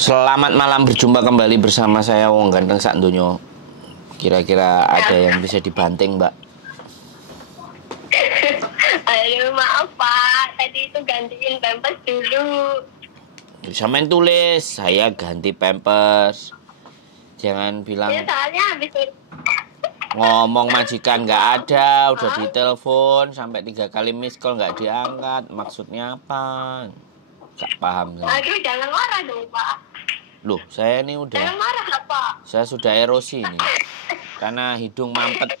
Selamat malam, berjumpa kembali bersama saya Wong Ganteng sak donya. Kira-kira ada yang bisa dibanting, Mbak? Aduh, maaf Pak, tadi itu gantiin pampers dulu. Sampeyan tulis, saya ganti pampers. Jangan bilang Ya soalnya habis ngomong majikan nggak ada, udah ditelepon sampai 3 kali miss call nggak diangkat. Maksudnya apa? Nggak paham saya. Aduh, jangan marah dong Pak. Loh, saya ini Jangan udah, marah lah Pak. saya sudah erosi ini. Karena hidung mampet,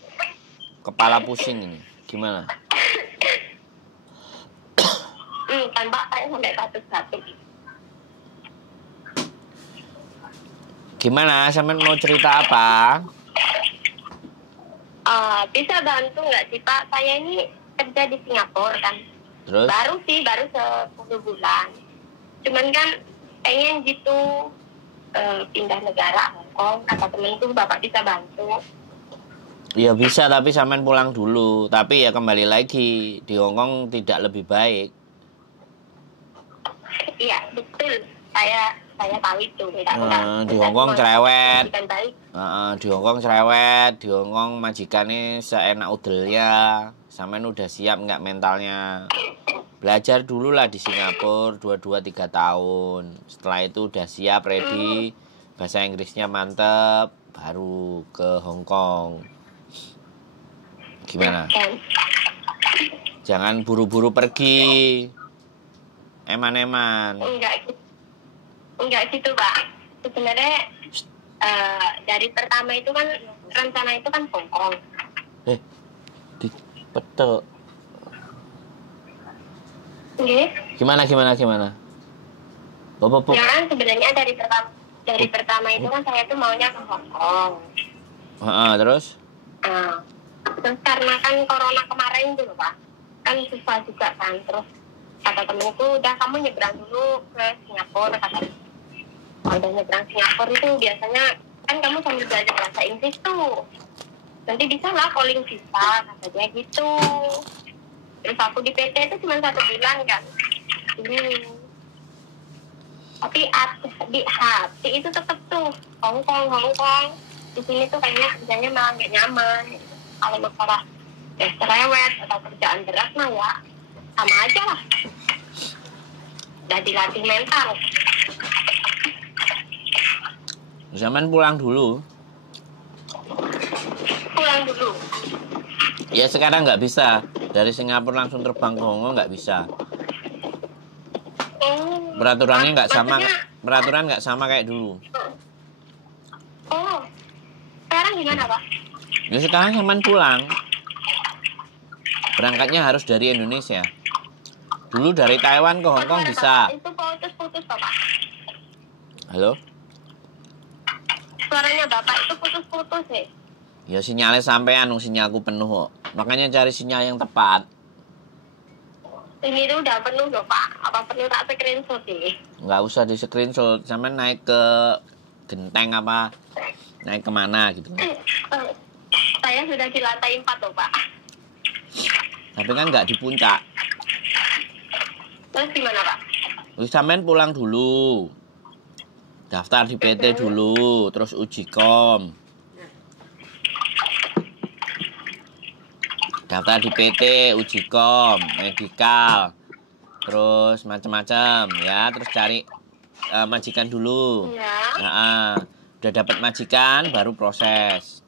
kepala pusing ini. Gimana? Kan Pak, saya sampai batuk-batuk. Gimana? Sampeyan mau cerita apa? Bisa bantu nggak sih Pak? Saya ini kerja di Singapura kan. Terus? Baru 10 bulan. Cuman kan pengen gitu pindah negara Hongkong. Kata temenku Bapak bisa bantu. Ya bisa, tapi sampean pulang dulu. Tapi ya kembali lagi, di Hongkong tidak lebih baik. Iya betul. Saya tahu itu. Di Hongkong cerewet. Bukan baik. Di Hongkong cerewet, di Hongkong majikannya seenak udelnya. Sampean udah siap nggak mentalnya? Belajar dulu lah di Singapura 2-3 tahun. Setelah itu udah siap, ready, bahasa Inggrisnya mantep, baru ke Hongkong. Gimana? Jangan buru-buru pergi. Eman-eman. Enggak gitu Pak. Sebenarnya dari pertama itu kan rencana itu kan Hongkong. Betul. Oke. Gimana? Bobo. Ya kan sebenarnya dari pertama itu kan saya tuh maunya ke Hongkong. Terus? Terus karena kan corona kemarin tuh Pak, kan susah juga kan. Terus kata temenku, udah kamu nyebrang dulu ke Singapura. Kata kalau udah nyebrang Singapura itu biasanya kan kamu sambil belajar bahasa Inggris tuh, nanti bisa lah calling visa katanya gitu. Terus aku di PT itu cuma 1 bulan kan. Tapi di hati itu tetap tuh Hongkong. Di sini tuh kayaknya kerjanya malah nggak nyaman. Kalau masalah cerewet atau kerjaan berat mah ya sama aja lah. Udah dilatih mental. Zaman pulang dulu. Ya sekarang nggak bisa. Dari Singapura langsung terbang ke Hongkong nggak bisa. Peraturannya nggak sama. Peraturan nggak sama kayak dulu. Sekarang gimana Pak? Ya sekarang zaman pulang. Berangkatnya harus dari Indonesia. Dulu dari Taiwan ke Hongkong bisa. Itu putus-putus Pak. Halo? Suaranya Bapak itu putus-putus ya? Ya sinyalnya sampean, sinyalku penuh kok. Makanya cari sinyal yang tepat. Ini tuh udah penuh loh Pak. Apa perlu tak screenshot sih? Nggak usah di screenshot. Sampean naik ke genteng apa? Naik kemana gitu. Saya sudah di lantai 4 loh Pak. Tapi kan nggak di puncak. Terus gimana Pak? Terus sampean pulang dulu. Daftar di PT dulu, terus uji kom. Daftar di PT, uji kom, medikal, terus macam-macam ya. Terus cari majikan dulu. Ya. Udah dapat majikan, baru proses.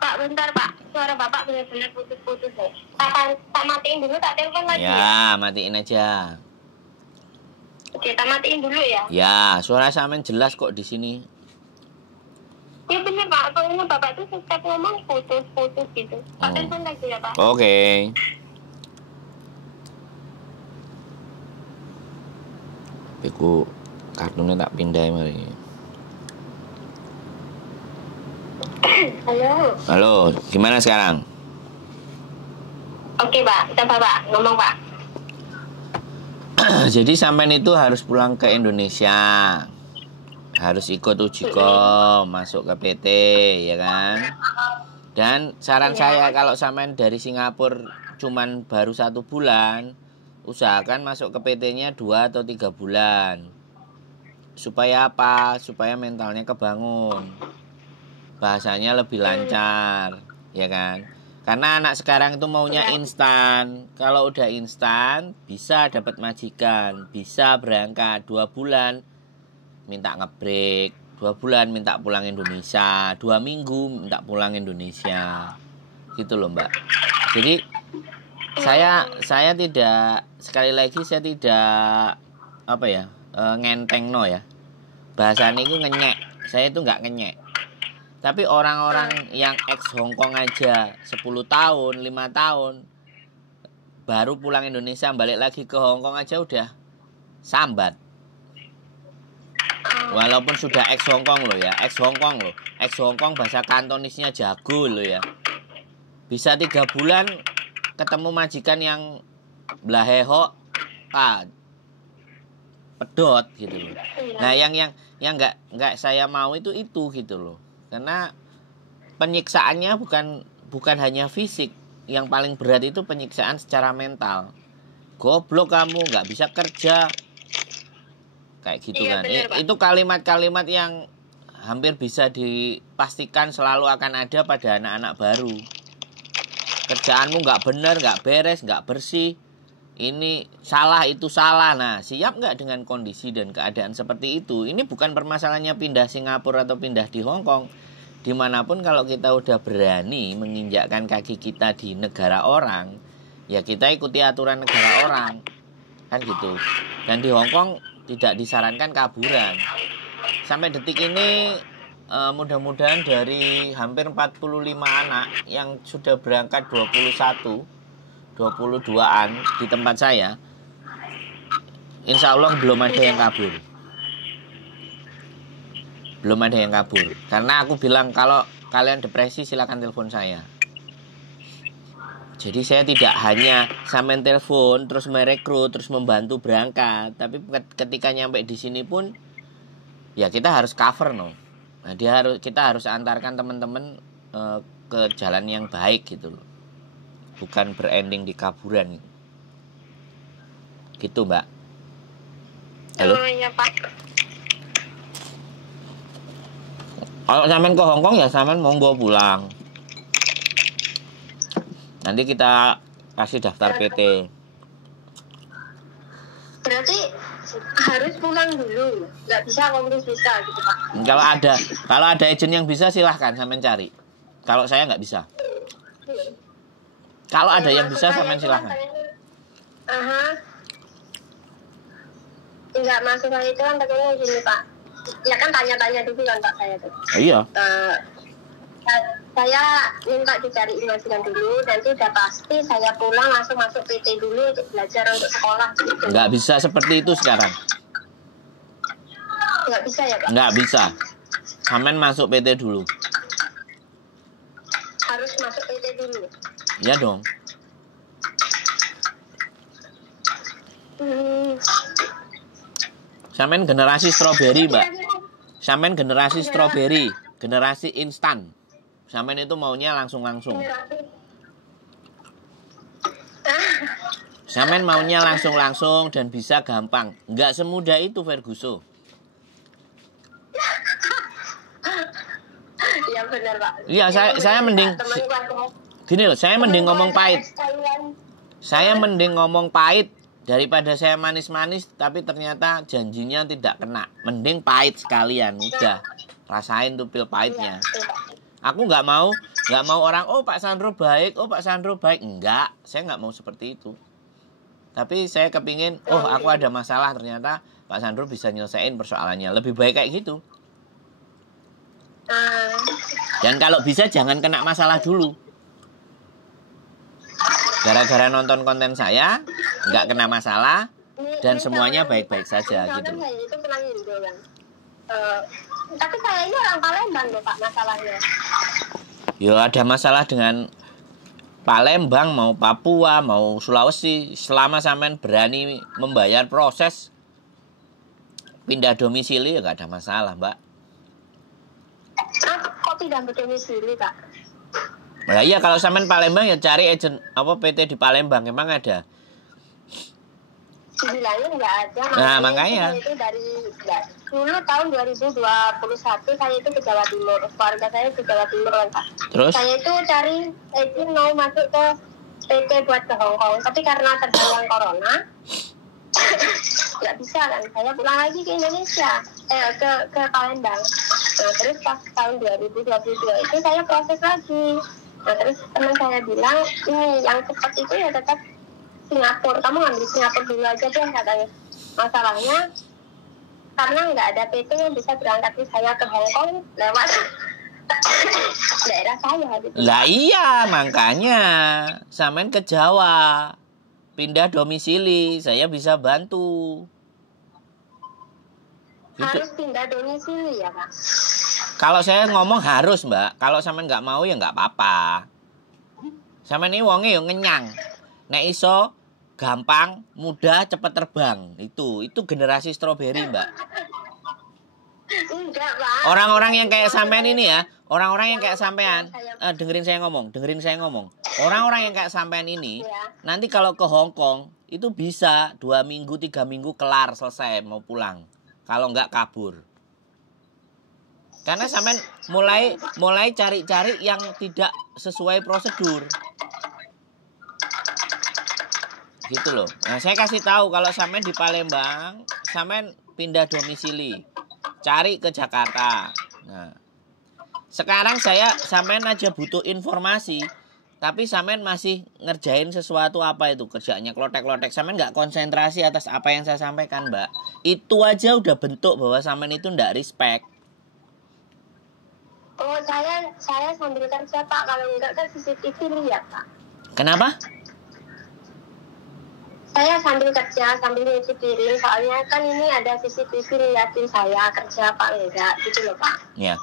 Pak, bentar Pak. Suara Bapak benar-benar putus-putus ya. Tak matiin dulu, tak telepon lagi Ya, matiin aja. Oke, tak matiin dulu ya. Ya, suara sampean jelas kok di sini. Ya benar Pak, soalnya Bapak tuh setiap ngomong putus-putus gitu. Tak telepon lagi ya Pak. Oke. Iku kartunya tak pindah mari. Halo, gimana sekarang? Oke Pak, coba Pak, ngomong Pak. Jadi sampean itu harus pulang ke Indonesia. Harus ikut uji kom, masuk ke PT, ya kan? Dan saran saya kalau sampean dari Singapura cuman baru 1 bulan, usahakan masuk ke PT-nya 2 atau 3 bulan. Supaya apa? Supaya mentalnya kebangun. Bahasanya lebih lancar, ya kan? Karena anak sekarang itu maunya instan. Kalau udah instan, bisa dapat majikan, bisa berangkat 2 bulan minta ngebreak, 2 bulan minta pulang Indonesia, 2 minggu minta pulang Indonesia. Gitu loh, Mbak. Jadi saya tidak, sekali lagi saya tidak ngenteng no ya. Bahasanya itu ngenyek. Saya itu nggak ngenyek. Tapi orang-orang yang ex Hongkong aja 10 tahun, 5 tahun baru pulang Indonesia, balik lagi ke Hongkong aja udah sambat. Walaupun sudah ex Hongkong loh ya, ex Hongkong bahasa Kantonisnya jago loh ya. Bisa 3 bulan ketemu majikan yang blaheho, pedot gitu loh. Nah, yang nggak saya mau itu gitu loh. Karena penyiksaannya bukan hanya fisik, yang paling berat itu penyiksaan secara mental. Goblok kamu, nggak bisa kerja, kayak gitu kan. Itu kalimat-kalimat yang hampir bisa dipastikan selalu akan ada pada anak-anak baru. Kerjaanmu nggak benar, nggak beres, nggak bersih, ini salah, itu salah. Nah, siap nggak dengan kondisi dan keadaan seperti itu? Ini bukan permasalahannya pindah Singapura atau pindah di Hong Kong. Dimanapun kalau kita udah berani menginjakkan kaki kita di negara orang, ya kita ikuti aturan negara orang, kan gitu. Dan di Hong Kong tidak disarankan kaburan. Sampai detik ini mudah-mudahan dari hampir 45 anak yang sudah berangkat 22-an di tempat saya, insya Allah belum ada yang kabur. Belum ada yang kabur. Karena aku bilang kalau kalian depresi silakan telepon saya. Jadi saya tidak hanya sampean telepon terus merekrut terus membantu berangkat, tapi ketika nyampe di sini pun ya kita harus cover no. Nah, kita harus antarkan teman-teman ke jalan yang baik gitu loh. Bukan berending di kaburan gitu, Mbak. Halo? Oh iya, Pak. Kalau sampean ke Hongkong ya sampean monggo pulang. Nanti kita kasih daftar PT. Berarti harus pulang dulu, nggak bisa ngurus visa gitu, Pak. Kalau ada agent yang bisa silahkan sampean cari. Kalau saya nggak bisa. Kalau ada yang bisa sampean silahkan. Enggak, masuk saya itu kan katanya gini, Pak. Ya kan tanya-tanya dulu kan Pak saya tuh. Iya. Saya minta dicari majikan dulu, dan itu udah pasti saya pulang langsung masuk PT dulu untuk belajar untuk sekolah gitu. Nggak bisa seperti itu sekarang. Nggak bisa ya, Pak? Nggak bisa. Sampean masuk PT dulu. Harus masuk PT dulu? Ya dong. Sampean generasi stroberi, Mbak. Sampean generasi stroberi, generasi instan. Sampean itu maunya langsung-langsung. Sampean maunya langsung-langsung dan bisa gampang. Nggak semudah itu, Ferguson. Iya benar, Pak. Iya, saya mending gini loh, saya mending ngomong pahit. Saya mending ngomong pahit daripada saya manis-manis tapi ternyata janjinya tidak kena. Mending pahit sekalian, udah rasain tuh pil pahitnya. Aku nggak mau orang Pak Sandro baik, Pak Sandro baik. Enggak, saya nggak mau seperti itu. Tapi saya kepingin, aku ada masalah, ternyata Pak Sandro bisa nyelesain persoalannya. Lebih baik kayak gitu. Dan kalau bisa jangan kena masalah dulu. Gara-gara nonton konten saya nggak kena masalah dan semuanya baik-baik saja gitu. Itu pernah gitu kan. Tapi saya ini orang Palembang loh Pak masalahnya. Ya ada masalah dengan Palembang, mau Papua, mau Sulawesi, selama sampean berani membayar proses pindah domisili ya nggak ada masalah, Mbak. Kok pindah domisili, Pak? Nah iya kalau sampean Palembang ya cari agent PT di Palembang, emang ada. dibilangin nggak ada. Nah, makanya. Itu dari dulu tahun 2021 saya itu ke Jawa Timur. Keluarga saya ke Jawa Timur kan, Pak. Terus? Saya itu cari izin mau masuk ke PT buat ke Hong Kong. Tapi karena terhalang corona, nggak bisa kan. Saya pulang lagi ke Indonesia, ke Palembang. Nah, terus pas tahun 2022 itu saya proses lagi. Nah, terus teman saya bilang, ini yang cepat itu ya tetap Singapura. Kamu ngambil Singapura dulu aja deh katanya. Masalahnya, karena nggak ada PT yang bisa berangkat saya ke Hong Kong lewat daerah saya. Gitu. Lah iya, makanya sampean ke Jawa. Pindah domisili, saya bisa bantu. Gitu. Harus pindah domisili ya, Pak? Kalau saya ngomong harus, Mbak. Kalau sampean nggak mau ya nggak apa-apa. Sampean ini wonge yo ngenyang. Nek iso gampang, mudah, cepet terbang. Itu generasi stroberi, Mbak. Enggak, Pak. Orang-orang yang kayak sampean ini ya, orang-orang yang kayak sampean, dengerin saya ngomong. Orang-orang yang kayak sampean ini, nanti kalau ke Hong Kong itu bisa 2 minggu, 3 minggu kelar selesai mau pulang. Kalau nggak kabur. Karena sampean mulai cari-cari yang tidak sesuai prosedur. Gitu loh. Nah, saya kasih tahu kalau sampean di Palembang, sampean pindah domisili. Cari ke Jakarta. Nah, sekarang sampean aja butuh informasi, tapi sampean masih ngerjain sesuatu apa itu kerjaannya klotek-klotek. Sampean nggak konsentrasi atas apa yang saya sampaikan, Mbak. Itu aja udah bentuk bahwa sampean itu nggak respect. Oh, saya sambil kerja, Pak. Kalau enggak kan CCTV lihat, Pak. Kenapa? Saya sambil kerja, sambil nyuci piring. Soalnya kan ini ada CCTV liatin saya kerja, Pak. Enggak, gitu loh, Pak. Ya.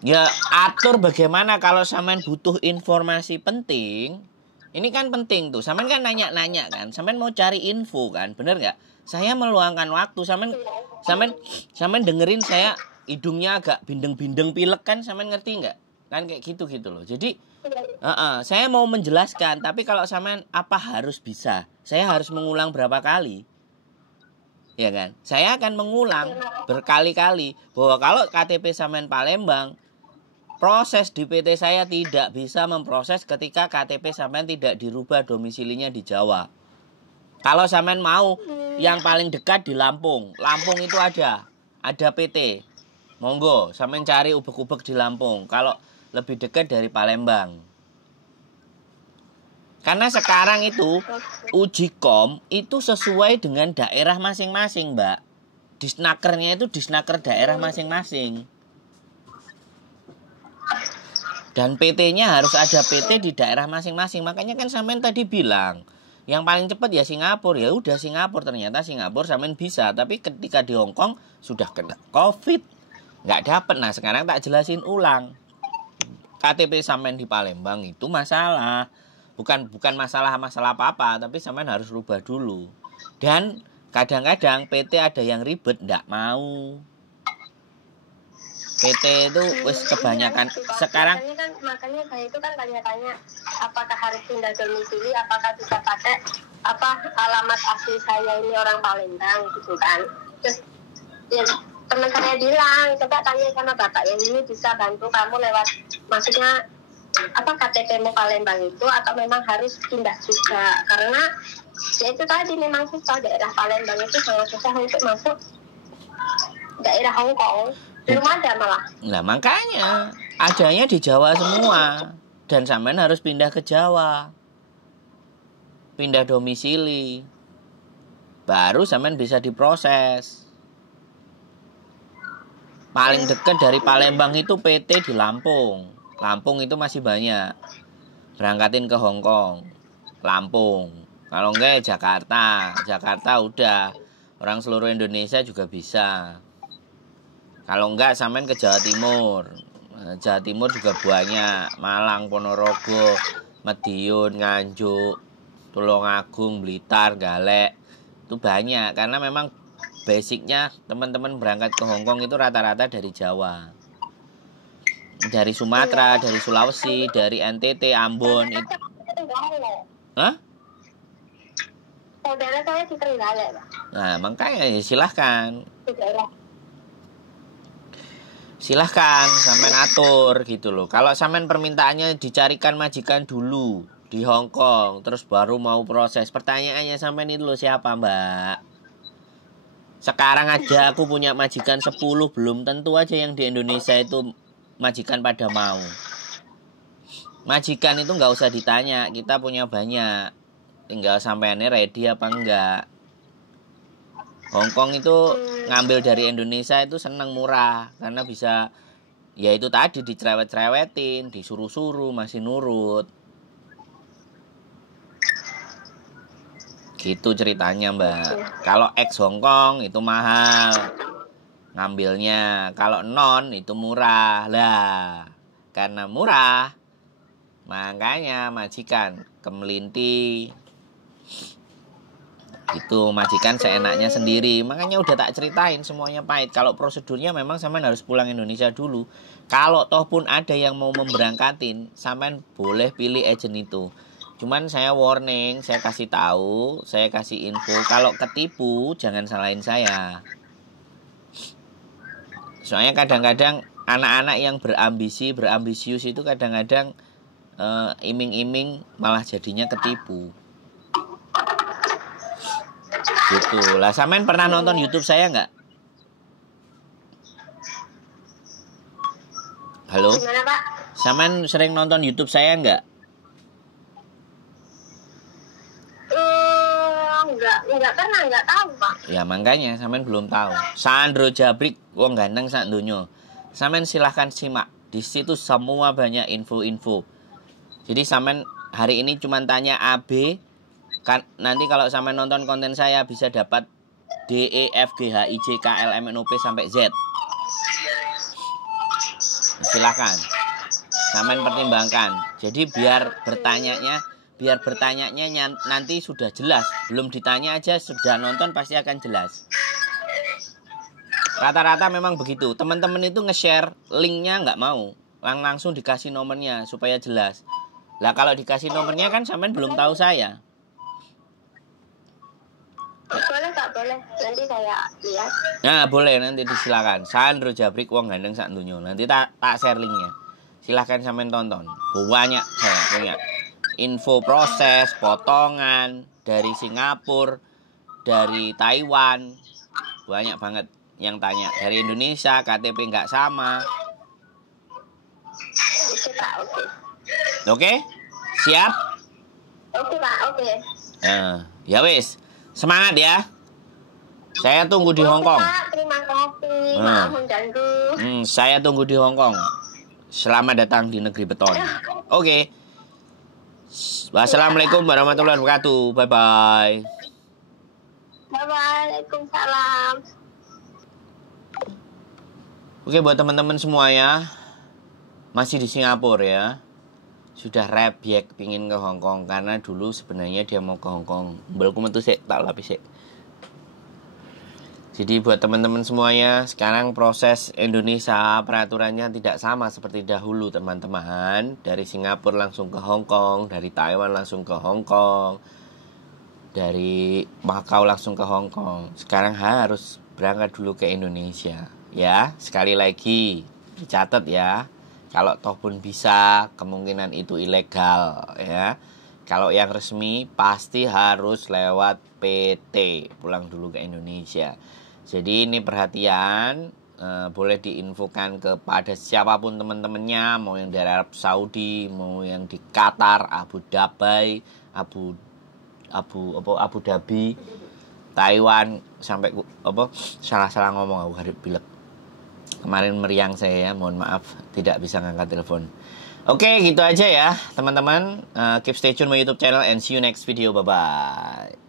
Ya, atur bagaimana kalau sampean butuh informasi penting. Ini kan penting tuh. Sampean kan nanya-nanya kan. Sampean mau cari info kan, bener nggak? Saya meluangkan waktu. Sampean dengerin saya. Hidungnya agak bindeng-bindeng pilek kan, sampean ngerti nggak? Kan kayak gitu loh. Jadi saya mau menjelaskan, tapi kalau sampean apa harus bisa? Saya harus mengulang berapa kali? Ya kan? Saya akan mengulang berkali-kali bahwa kalau KTP sampean Palembang, proses di PT saya tidak bisa memproses ketika KTP sampean tidak dirubah domisilinya di Jawa. Kalau sampean mau yang paling dekat di Lampung itu ada PT. Monggo, sampean cari ubek-ubek di Lampung. Kalau lebih dekat dari Palembang. Karena sekarang itu uji kom itu sesuai dengan daerah masing-masing, Mbak. Disnakernya itu disnaker daerah masing-masing. Dan PT-nya harus ada PT di daerah masing-masing. Makanya kan sampean tadi bilang, yang paling cepat ya Singapura. Ya udah Singapura, ternyata Singapura sampean bisa, tapi ketika di Hong Kong sudah kena Covid. Nggak dapat. Nah, sekarang tak jelasin ulang. KTP sampean di Palembang itu masalah. Bukan masalah apa-apa, tapi sampean harus rubah dulu. Dan kadang-kadang PT ada yang ribet, nggak mau. PT itu wis kebanyakan. Sekarang makanya saya itu kan tanya-tanya apakah harus pindah domisili, apakah bisa pakai alamat asli saya ini orang Palembang gitu kan. Terus ya teman saya bilang, coba tanya sama bapak yang ini bisa bantu kamu lewat, maksudnya KTP-mu Palembang itu, atau memang harus pindah juga, karena ya itu tadi memang susah, daerah Palembang itu sangat susah untuk masuk daerah Hong Kong, belum ada malah. Nah makanya adanya di Jawa semua, dan sampean harus pindah ke Jawa, pindah domisili, baru sampean bisa diproses. Paling dekat dari Palembang itu PT di Lampung. Lampung itu masih banyak. Berangkatin ke Hong Kong. Lampung. Kalau enggak ya Jakarta. Jakarta udah. Orang seluruh Indonesia juga bisa. Kalau enggak sampean ke Jawa Timur. Jawa Timur juga banyak. Malang, Ponorogo, Madiun, Nganjuk, Tulungagung, Blitar, Galek. Itu banyak. Karena memang basicnya teman-teman berangkat ke Hong Kong itu rata-rata dari Jawa, dari Sumatera, dari Sulawesi, dari NTT, Ambon itu. Hah? Saudara saya di Trenggalek, Pak. Nah, makanya ya silahkan. Di daerah. Silahkan sampean atur gitu loh. Kalau sampean permintaannya dicarikan majikan dulu di Hong Kong, terus baru mau proses. Pertanyaannya sampean itu loh siapa, Mbak? Sekarang aja aku punya majikan 10, belum tentu aja yang di Indonesia itu majikan pada mau. Majikan itu nggak usah ditanya, kita punya banyak. Tinggal sampeannya ready apa enggak. Hong Kong itu ngambil dari Indonesia itu seneng murah karena bisa ya itu tadi dicerewet-cerewetin, disuruh-suruh masih nurut. Gitu ceritanya, Mbak. Kalau ex Hong Kong itu mahal ngambilnya, kalau non itu murah. Lah, karena murah makanya majikan kemelinti. Itu majikan seenaknya sendiri. Makanya udah tak ceritain semuanya pahit. Kalau prosedurnya memang sampean harus pulang Indonesia dulu. Kalau toh pun ada yang mau memberangkatin, sampean boleh pilih agent itu. Cuman saya warning, saya kasih tahu, saya kasih info. Kalau ketipu jangan salahin saya. Soalnya kadang-kadang anak-anak yang berambisius itu kadang-kadang iming-iming malah jadinya ketipu. Gitu lah. Sampean pernah nonton YouTube saya nggak? Halo? Gimana, Pak? Sampean sering nonton YouTube saya nggak? Enggak pernah, enggak tahu, Pak. Ya makanya sampean belum tahu. Sandro Jabrik wong ganteng sak donya. Sampean silahkan simak. Di situ semua banyak info-info. Jadi sampean hari ini cuma tanya AB. Kan nanti kalau sampean nonton konten saya bisa dapat D, E, F, G, H, I, J, K, L, M, N, O, P sampai Z. Silakan sampean pertimbangkan. Jadi biar bertanyanya nanti sudah jelas. Belum ditanya aja sudah nonton pasti akan jelas. Rata-rata memang begitu. Teman-teman itu nge-share linknya nggak mau, langsung dikasih nomornya supaya jelas. Lah kalau dikasih nomornya kan sampean belum tahu saya. Boleh, Pak, boleh. Nanti saya lihat. Nah, boleh nanti disilakan. Sandro Jabrik wong gandeng sak donya. Nanti tak share linknya. Silahkan sampean tonton. Banyak saya punya info proses, potongan dari Singapura, dari Taiwan. Banyak banget yang tanya. Dari Indonesia KTP nggak sama. Oke, Pak, oke. Oke? Siap? Oke, Pak, oke. Ya wis. Semangat ya. Saya tunggu di Hong Kong. Pak, terima kasih. Maaf mengganggu. Saya tunggu di Hong Kong. Selamat datang di negeri beton. Oke. Wassalamualaikum warahmatullahi wabarakatuh. Bye-bye. Waalaikumsalam. Oke, buat teman-teman semuanya, masih di Singapura ya. Sudah rebyek pingin ke Hong Kong karena dulu sebenarnya dia mau ke Hong Kong. Mbelku metu sik, tak lapis sik. Jadi buat teman-teman semuanya, sekarang proses Indonesia peraturannya tidak sama seperti dahulu, teman-teman. Dari Singapura langsung ke Hong Kong, dari Taiwan langsung ke Hong Kong, dari Macau langsung ke Hong Kong. Sekarang harus berangkat dulu ke Indonesia. Ya, sekali lagi dicatat ya. Kalau toh pun bisa, kemungkinan itu ilegal ya. Kalau yang resmi pasti harus lewat PT, pulang dulu ke Indonesia. Jadi ini perhatian, boleh diinfokan kepada siapapun teman-temannya, mau yang dari Arab Saudi, mau yang di Qatar, Abu Dhabi, Abu Dhabi, Taiwan, sampai salah ngomong aku harus bilek. Kemarin meriang saya ya, mohon maaf tidak bisa ngangkat telepon. Oke, gitu aja ya teman-teman. Keep stay tune my YouTube channel and see you next video. Bye-bye.